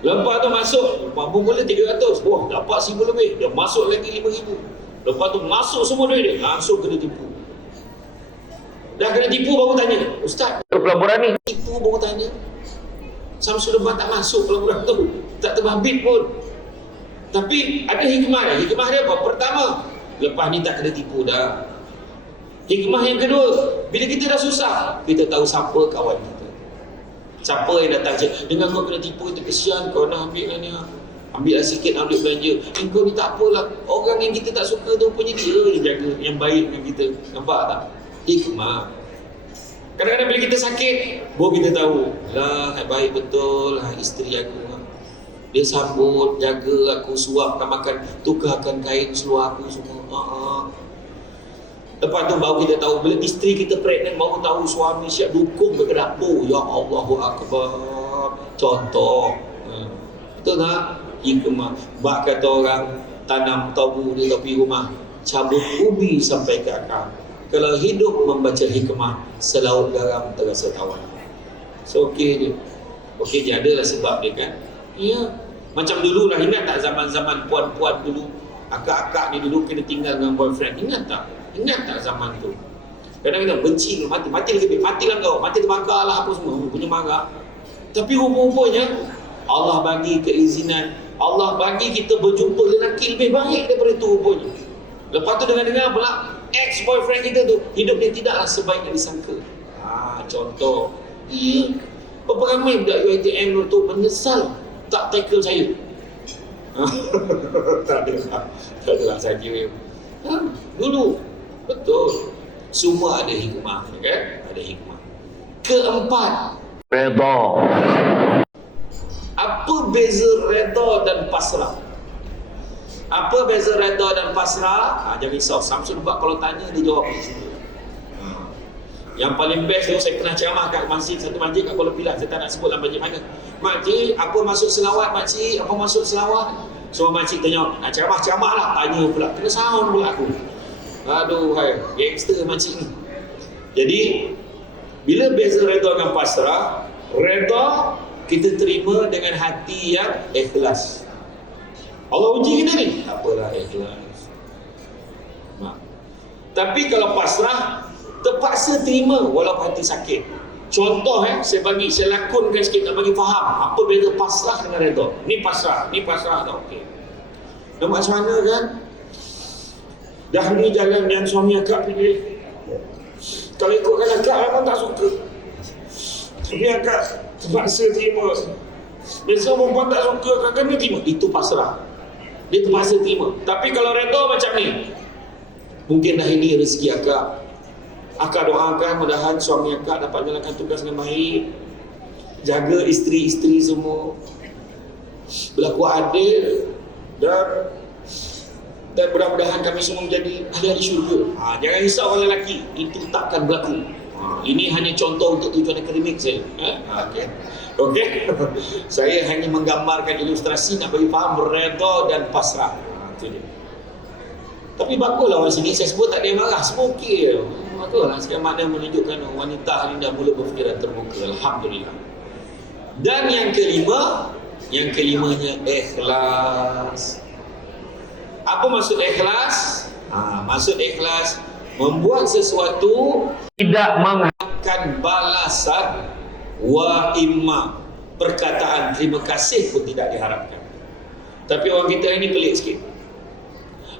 Lepas tu masuk, mampu mula 300, wah dapat 1,000 lebih, dia masuk lagi 5,000. Lepas tu masuk semua duit dia, langsung kena tipu. Dah kena tipu baru tanya, Ustaz, pelaburan ni tipu baru tanya. Samsul Lebat tak masuk pelaburan tu, tak terbabit pun. Tapi ada hikmah dia. Hikmah dia apa? Pertama, lepas ni tak kena tipu dah. Hikmah yang kedua, bila kita dah susah, kita tahu siapa kawan kita. Siapa yang datang cakap, dengan kau kena tipu itu kesian, kau nak ambil lah ni, ambil lah sikit, ambil belanja. Kau ni tak apalah, orang yang kita tak suka tu punya dia yang jaga, yang baik dengan kita. Nampak tak? Hikmah. Kadang-kadang bila kita sakit, baru kita tahu, lah baik betul lah isteri aku. Dia sambut, jaga aku, suapkan makan, tukarkan kain seluar aku semua. Lepas tu baru kita tahu, bila isteri kita pregnant, baru tahu suami siap dukung ke dapur. Ya Allahu Akbar. Contoh. Betul tak? Hikmah. Bak kata orang, tanam tabu di tepi rumah, cabut ubi sampai ke akar. Kalau hidup membaca hikmah, selaut garam terasa tawar. So okey je. Okey je, adalah sebab dia kan. Ya. Macam dulu lah, ingat tak zaman-zaman puan-puan dulu, akak-akak ni dulu kena tinggal dengan boyfriend. Ingat tak? Ingat tak zaman tu? Kadang-kadang benci, mati lagi, matilah kau, mati terbakar lah apa semua, punya marah. Tapi rupa-rupanya Allah bagi keizinan, Allah bagi kita berjumpa lelaki lebih baik daripada itu rupanya. Lepas tu dengar-dengar pula ex-boyfriend kita tu, hidup dia tidaklah sebaik yang disangka. Contoh. Iya. Berapa ramai budak UiTM tu menyesal tak tackle saya. Tak adalah saja. Dulu betul, semua ada hikmah, kan? Ada hikmah. Keempat, redha. Apa beza redha dan pasrah? Apa beza redha dan pasrah? Jangan risau, Samsul Lebat kalau tanya dia jawab semua. Yang paling best tu, saya pernah ceramah kat masjid, satu masjid kat Kuala Pilah, saya tak nak sebut lah masjid mana. Makcik, apa maksud selawat makcik? Apa maksud selawat? Semua makcik tanya, nak ceramah lah, tanya pula, kena sound pula aku. Aduh, hai, gangster makcik ni. Jadi, bila beza redha dengan pasrah, redha kita terima dengan hati yang ikhlas. Allah uji kita ni, tak apalah, ikhlas. Tapi kalau pasrah, terpaksa terima walaupun hati sakit. Contoh saya lakonkan sikit nak bagi faham apa beza pasrah dengan redha. Ni pasrah tak okey. Nampak macam mana kan? Dah ni jalan yang suami akak pilih. Kalau ikutkan akak memang tak suka. Tapi akak terpaksa terima. Biasa perempuan tak suka, akak kena terima. Itu pasrah. Dia terpaksa terima. Tapi kalau redha macam ni, mungkin dah ini rezeki akak. Akak doakan mudahan suami akak dapat menjalankan tugas dengan baik, jaga isteri-isteri semua, berlaku adil, dan mudah-mudahan kami semua menjadi ahli syurga. Jangan risau orang lelaki, itu takkan berlaku. Ini hanya contoh untuk tujuan akademik saya. Okey. Saya hanya menggambarkan ilustrasi nak bagi faham redha dan pasrah. Itu dia. Tapi baguslah orang sini, saya sebut tak ada yang marah, semua okey. Baguslah, sekarang makna menunjukkan wanita hari ini dah mula berfikiran terbuka. Alhamdulillah. Dan yang kelimanya ikhlas. Apa maksud ikhlas? Maksud ikhlas, membuat sesuatu tidak mengharapkan balasan, wa imma, perkataan terima kasih pun tidak diharapkan. Tapi orang kita ini pelik sikit.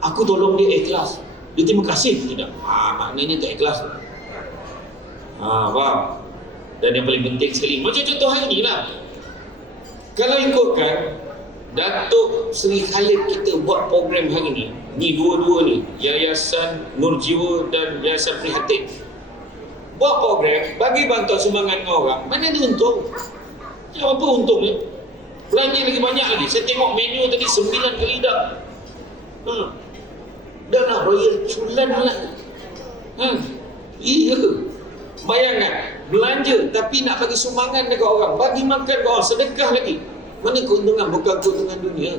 Aku tolong dia ikhlas. Dia terima kasih tidak? Maknanya tak ikhlas. Faham? Dan yang paling penting sekali, macam contoh hari ni lah, kalau ikutkan Datuk Seri Khalid kita buat program hari ni, ni dua-dua ni, Yayasan Nur Jiwa dan Yayasan Prihatin, buat program bagi bantuan sumbangan dengan orang, mana ada untung? Apa untungnya? Belanja lagi banyak lagi. Saya tengok menu tadi 9 kali dah. Dah nak royal culan lagi. Iya. Bayangkan, belanja tapi nak bagi sumbangan dekat orang, bagi makan dekat orang, sedekah lagi. Mana keuntungan? Bukan keuntungan dunia,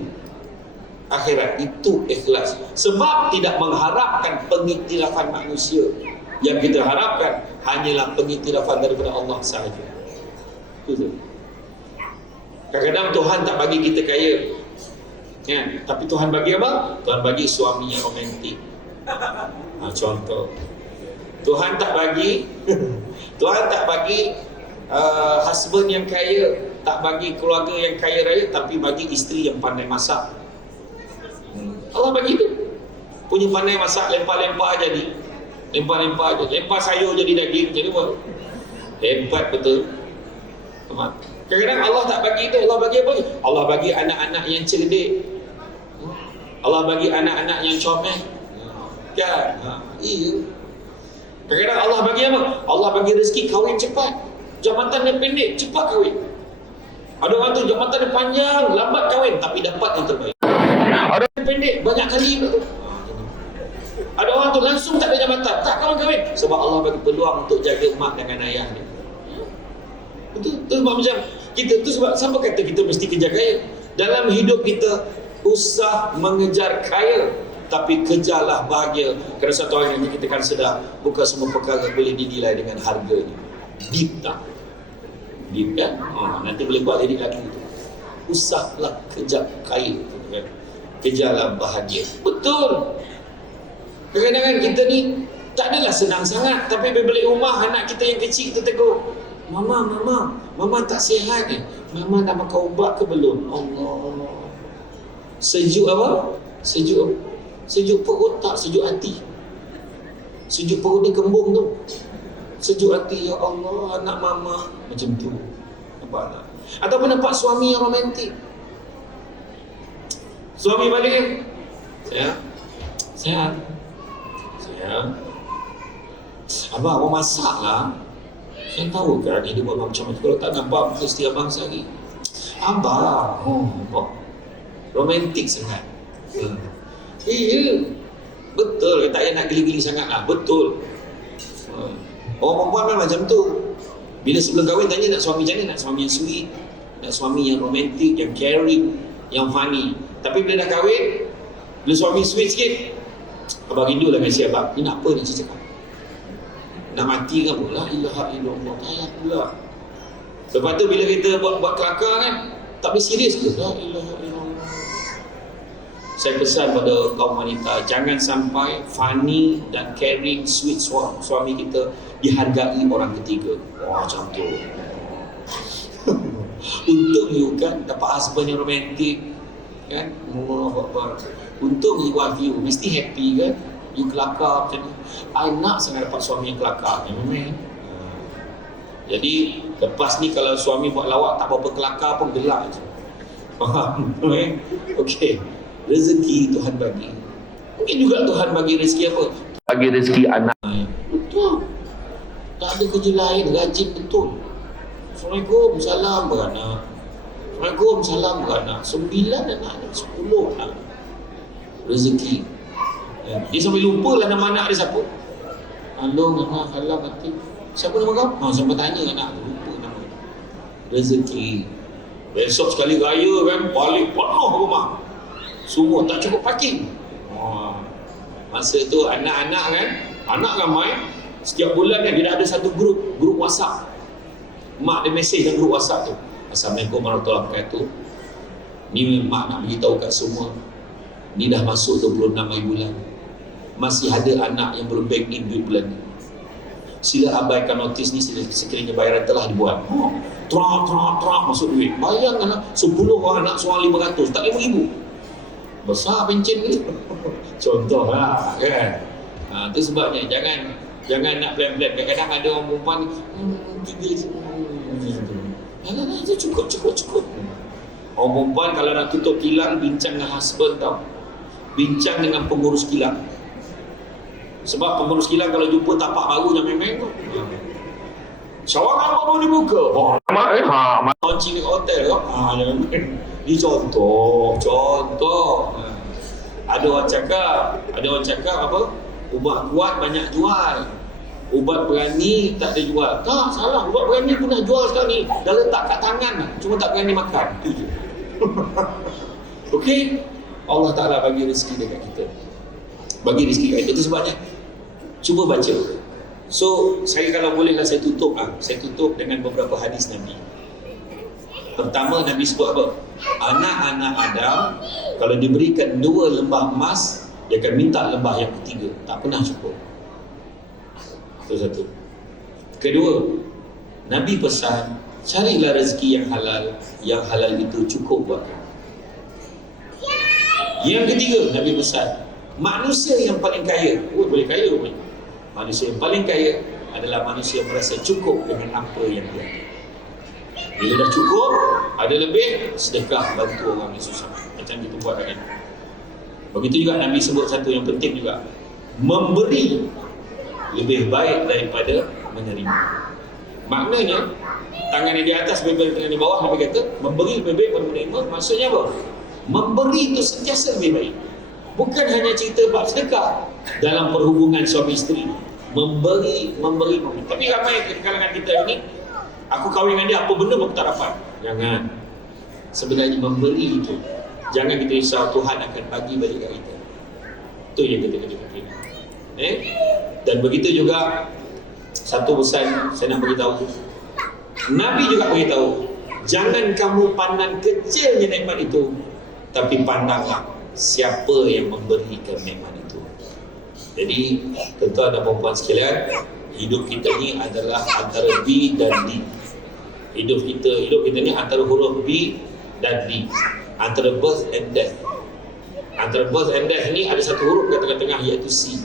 akhirat. Itu ikhlas. Sebab tidak mengharapkan pengiktirafan manusia. Yang kita harapkan hanyalah pengiktirafan daripada Allah sahaja. Itu. Kadang-kadang Tuhan tak bagi kita kaya, ya, tapi Tuhan bagi apa? Tuhan bagi suami yang romantik. Contoh, Tuhan tak bagi Tuhan tak bagi husband yang kaya, tak bagi keluarga yang kaya raya, tapi bagi isteri yang pandai masak. Allah bagi tu. Punya pandai masak, lempar-lempar jadi. Lempar-lempar je. Lempar sayur jadi daging. Jadi apa? Hebat betul. Kadang-kadang Allah tak bagi tu. Allah bagi apa? Allah bagi anak-anak yang cerdik. Allah bagi anak-anak yang comel. Kan? Iya. Kadang-kadang Allah bagi apa? Allah bagi rezeki kahwin cepat. Jabatan dia pendek, cepat kahwin. Ada orang tu jabatan dia panjang, lambat kahwin, tapi dapat yang terbaik. Ada yang pendek, banyak kali pula tu. Ada orang tu langsung tak ada jabatan, tak kahwin. Sebab Allah bagi peluang untuk jaga mak dengan ayah dia. Itu sebab macam kita tu, sebab siapa kata kita mesti kejar kaya? Dalam hidup kita usah mengejar kaya, tapi kejarlah bahagia. Kerana satu hari nanti kita akan sedar, bukan semua perkara boleh dinilai dengan harganya. Deep tak? Deep kan? Nanti boleh buat lirik lagi tu. Usahlah kejar kaya, kan? Kejarlah bahagia. Betul. Kadang-kadang kita ni tak adalah senang sangat, tapi bila balik rumah anak kita yang kecil kita tegur, Mama tak sihat ni. Mama dah makan ubat ke belum? Allah. Sejuk apa? Sejuk perut tak, sejuk hati. Sejuk perut ni kembung tu. Sejuk hati, ya Allah, anak mama. Macam tu. Nampak tak? Ataupun nampak suami yang romantik. Suami balik, Sayang. Abang, abang masak lah. Saya tahu kan dia buat macam mana. Kalau tak nampak muka setia abang sehari. Abang, romantik sangat. Iya, betul. Tak payah nak geli-geli sangat lah. Betul. Orang perempuan kan macam tu. Bila sebelum kahwin tanya nak suami macam mana? Nak suami yang sweet, nak suami yang romantik, yang caring, yang funny. Tapi bila dah kahwin, bila suami sweet sikit, abang rindu lah kasi abang. Ni nak apa ni saya cakap? Nak mati ke apa? La ilaha illallah. Tak pula. Lepas tu bila kita buat kelakar kan, tak boleh serius ke? La ilaha illallah. Saya pesan pada kaum wanita, jangan sampai funny dan caring, sweet suami kita dihargai orang ketiga. Macam tu. Untung you kan dapat husband yang romantik, kan? Allahu Akbar. Untung you wife you mesti happy kan? You kelakar macam ni. I nak sangat dapat suami yang kelakar. Jadi lepas ni kalau suami buat lawak tak apa-apa kelakar pun gelak je. Faham? Okey. Rezeki Tuhan bagi. Mungkin juga Tuhan bagi rezeki apa? Bagi rezeki anak. Betul. Tak ada kerja lain, rajin betul. Assalamualaikum, salam beranak. Assalamualaikum, salam beranak. 9 anak, 10 anak. Rezeki. Dia sampai lupa lah nama anak dia siapa. Along, anak, halang, hati. Siapa nama kau? Siapa tanya anak tu, lupa nama. Rezeki. Besok sekali raya kan, balik penuh rumah. Semua tak cukup parking. Masa tu anak-anak kan, anak ramai. Setiap bulan kan dia dah ada satu grup WhatsApp. Mak dia mesej dalam grup WhatsApp tu. Assalamualaikum warahmatullahi wabarakatuh. Ni mak nak beritahu kat semua. Ni dah masuk 26 hari bulan. Masih ada anak yang belum bank in duit bulan ni. Sila abaikan notis ni sekiranya bayaran telah dibuat. Terak masuk duit. Bayangkan 10 orang anak seorang 500, tak 5,000. Besar pencen ni. Contoh lah kan. Itu sebabnya jangan nak plan-plan. Kadang-kadang ada orang perempuan tiga je. Itu cukup. Orang perempuan kalau nak tutup kilang, bincang dengan husband tau. Bincang dengan pengurus kilang. Sebab pengurus kilang kalau jumpa tapak baru jangan main-main tu. Cawangan baru dibuka. Launching dekat hotel tu. Jangan main. Ini contoh. Ada orang cakap apa? Ubat kuat banyak jual. Ubat berani tak ada jual. Tak, salah. Ubat berani pun dah jual sekarang ni. Dah letak kat tangan lah. Cuma tak berani makan. Itu je. Okey? Allah Ta'ala bagi rezeki dekat kita. Bagi rezeki kat kita. Itu sebabnya. Cuba baca. So, saya kalau bolehlah saya tutup dengan beberapa hadis Nabi. Pertama, Nabi sebut apa? Anak-anak Adam kalau diberikan 2 lembah emas, dia akan minta lembah yang ketiga. Tak pernah cukup. Itu satu. Kedua, Nabi pesan, carilah rezeki yang halal. Yang halal itu cukup buat kamu. Yang ketiga, Nabi pesan, manusia yang paling kaya, boleh kaya pun. Manusia yang paling kaya adalah manusia yang merasa cukup dengan apa yang dia ada. Bila dah cukup, ada lebih, sedekah bantu orang yang susah. Macam kita buat kan. Begitu juga Nabi sebut satu yang penting juga. Memberi lebih baik daripada menerima. Maknanya, tangan yang di atas lebih baik dengan di bawah. Nabi kata, memberi lebih baik daripada menerima. Maksudnya apa? Memberi itu sentiasa lebih baik. Bukan hanya cerita bab sedekah dalam perhubungan suami isteri. Memberi. Tapi ramai di kalangan kita ini, aku kahwin dengan dia, apa benda pun aku tak dapat. Jangan. Sebenarnya memberi itu, jangan kita risau, Tuhan akan bagi balik kat kita. Itu yang kita kena fikir. Dan begitu juga, satu pesan saya nak beritahu. Nabi juga beritahu, jangan kamu pandang kecilnya nikmat itu, tapi pandanglah siapa yang memberikan nikmat itu. Jadi, tuan-tuan dan puan-puan sekalian, hidup kita ni adalah antara B dan D. Hidup kita ni antara huruf B dan D. Antara birth and death. Antara birth and death ni ada satu huruf kat tengah-tengah, iaitu C.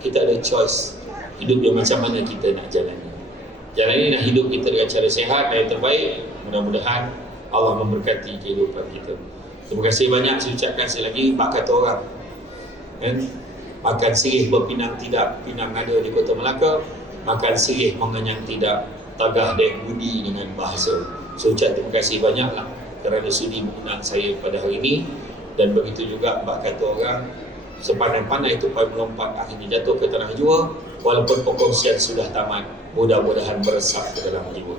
Kita ada choice. Hidup dia macam mana kita nak jalani. Jalani nak hidup kita dengan cara sihat dan yang terbaik. Mudah-mudahan Allah memberkati kehidupan kita. Terima kasih banyak saya ucapkan sekali lagi. Bak kata orang, makan sirih berpinang tidak, pinang ada di Kota Melaka. Makan sirih mengenyang tidak, tagah dek budi dengan bahasa. So ucap terima kasih banyaklah kerana sudi mengundang saya pada hari ini. Dan begitu juga bak kata orang, sepandai-pandai tupai melompat akhirnya jatuh ke tanah jua. Walaupun perkongsian sudah tamat, mudah-mudahan meresap ke dalam jiwa.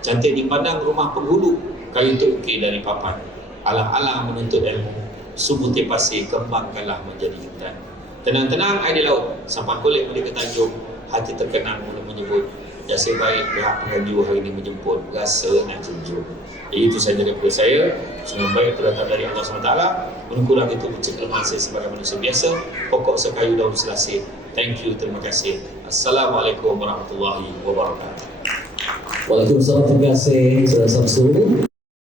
Cantik dipandang rumah penghulu, kayu terukir dari papan. Alang-alang menuntut ilmu, subuti pasir kembangkanlah menjadi hutan. Tenang-tenang air di laut, sampan kulit mereka tanjung, hati terkenang mula menyebut, jasa baik pihak penganjur hari ini menjemput, rasa nak junjung. Itu saja daripada saya. Semua baik itu datang dari Allah SWT. Kurang itu bercekeleman saya sebagai manusia biasa. Pokok sekayu daun selasih. Thank you, terima kasih. Assalamualaikum warahmatullahi wabarakatuh. Waalaikumsalam, terima kasih Saudara Samsul.